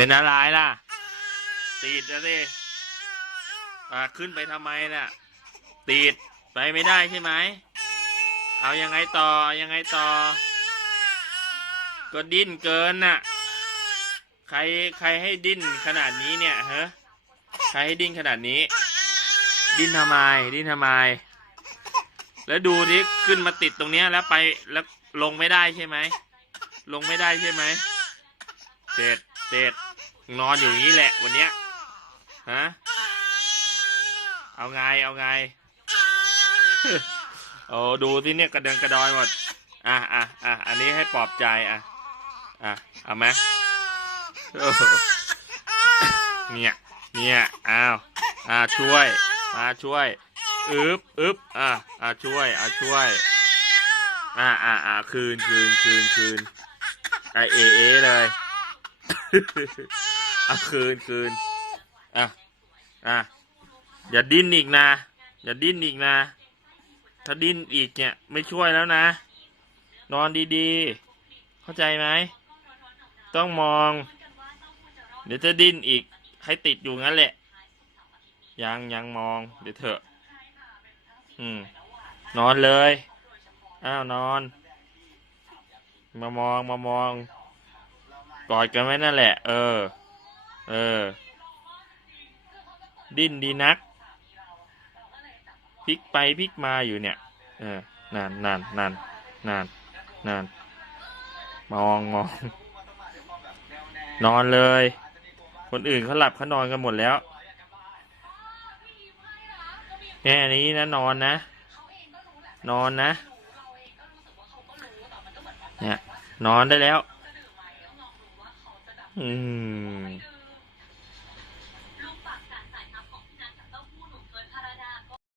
เป็นอะไรล่ะ ติดนะสิอ่าขึ้นไปทำไมน่ะ ติดไปไม่ได้ใช่ไหม เอายังไงต่อยังไงต่อ ก็ดิ้นเกินน่ะ ใครใครให้ดิ้นขนาดนี้เนี่ยเฮะใครให้ดิ้นขนาดนี้ ดิ้นทำไม ดิ้นทำไม แล้วดูดิขึ้นมาติดตรงเนี้ยแล้วไปแล้วลงไม่ได้ใช่ไหม ลงไม่ได้ใช่ไหมเสร็จเสร็จ นอนอยู่อย่างนี้แหละวันเนี้ยฮะเอาไงเอาไงโอ้ดูที่เนี่ยกระเดินกระดอยหมดอะอะอะอันนี้ให้ปลอบใจอะอะเอาไหมเนี่ยเนี่ยอ้าวอ่าช่วยมาช่วยอึบอึบอะอ่าช่วยอ่าช่วยอ่าอ่าอ่าคืนคืนคืนคืนไอเอเอเลย อะคืนคืนอะอะอย่าดิ้นอีกนะ อย่าดิ้นอีกนะ ถ้าดิ้นอีกเนี่ยไม่ช่วยแล้วนะ นอนดีๆ เข้าใจไหม ต้องมอง เดี๋ยวจะดิ้นอีก ให้ติดอยู่งั้นแหละ ยังยังมอง เดี๋ยวเถอะ อืม นอนเลย อ้าวนอน มามองมามอง กอดกันไว้นั่นแหละ เออ เออ ดิ้นดีนักพลิกไปพลิกมาอยู่เนี่ย เออนานนานนานนานนานมองมอง นอนเลย คนอื่นเขาหลับเขานอนกันหมดแล้วแค่นี้นะนอนนะ นอนนะ เนี่ย นอนได้แล้ว อืม